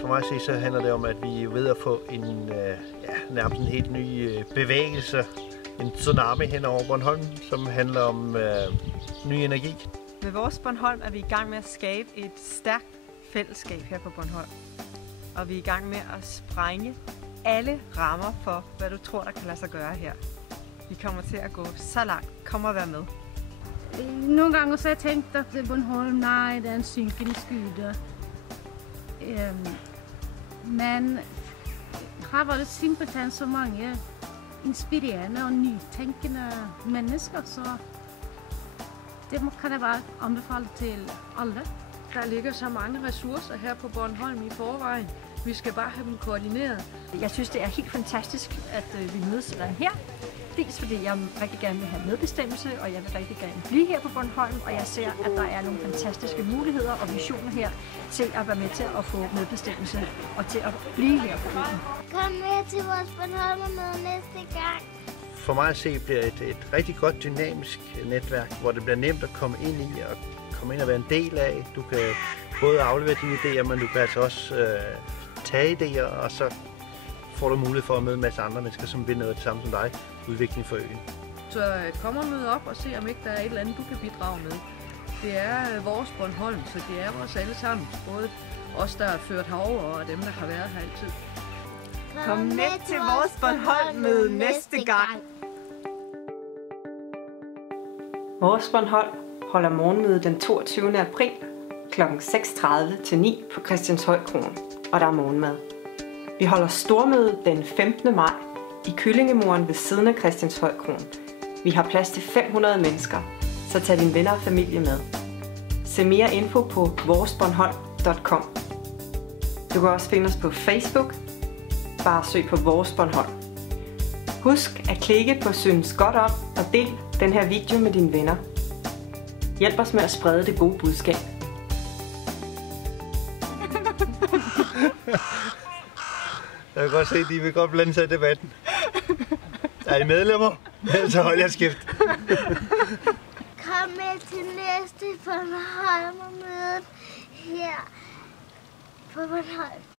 For mig at se, så handler det om, at vi er ved at få en nærmest en helt ny bevægelse, en tsunami hen over Bornholm, som handler om ny energi. Med vores Bornholm er vi i gang med at skabe et stærkt fællesskab her på Bornholm. Og vi er i gang med at sprænge alle rammer for, hvad du tror, der kan lade sig gøre her. Vi kommer til at gå så langt. Kom og vær med. Nogle gange så har jeg tænkt, at Bornholm, nej, det er en synkende skude. Men har været simpelthen så mange inspirerende og nytænkende mennesker, så det kan jeg bare anbefale til alle. Der ligger så mange ressourcer her på Bornholm i forvejen. Vi skal bare have dem koordineret. Jeg synes, det er helt fantastisk, at vi mødes sådan her. Dels fordi jeg rigtig gerne vil have medbestemmelse, og jeg vil rigtig gerne blive her på Bornholm, og jeg ser, at der er nogle fantastiske muligheder og visioner her til at være med til at få medbestemmelse og til at blive her på øen. Kom med til vores Bornholmermøde næste gang. For mig at se bliver et rigtig godt dynamisk netværk, hvor det bliver nemt at komme ind i og komme ind og være en del af. Du kan både aflevere dine idéer, men du kan altså også tage idéer, og så får du mulighed for at møde en masse andre mennesker, som vil noget af det samme som dig. Udvikling for øen. Så kom og mød op og se, om ikke der er et eller andet, du kan bidrage med. Det er vores Bornholm, så det er vores alle sammen. Både os, der er ført herover, og dem, der har været her altid. Kom med til vores Bornholm-møde næste gang. Vores Bornholm holder morgenmøde den 22. april kl. 6:30 til 9 på Christianshøj Kron, og der er morgenmad. Vi holder stormøde den 15. maj i Kyllingemuren ved siden af Christianshøj Kron. Vi har plads til 500 mennesker, så tag dine venner og familie med. Se mere info på voresbornholm.com. Du kan også finde os på Facebook. Bare søg på Vores Bornholm. Husk at klikke på synes godt om og del den her video med dine venner. Hjælp os med at sprede det gode budskab. Jeg kan godt se, at de vil godt blande sig i debatten. Er I medlemmer? Så hold jeres kæft. Kom med til næste Bornholmermøde her på Bornholm.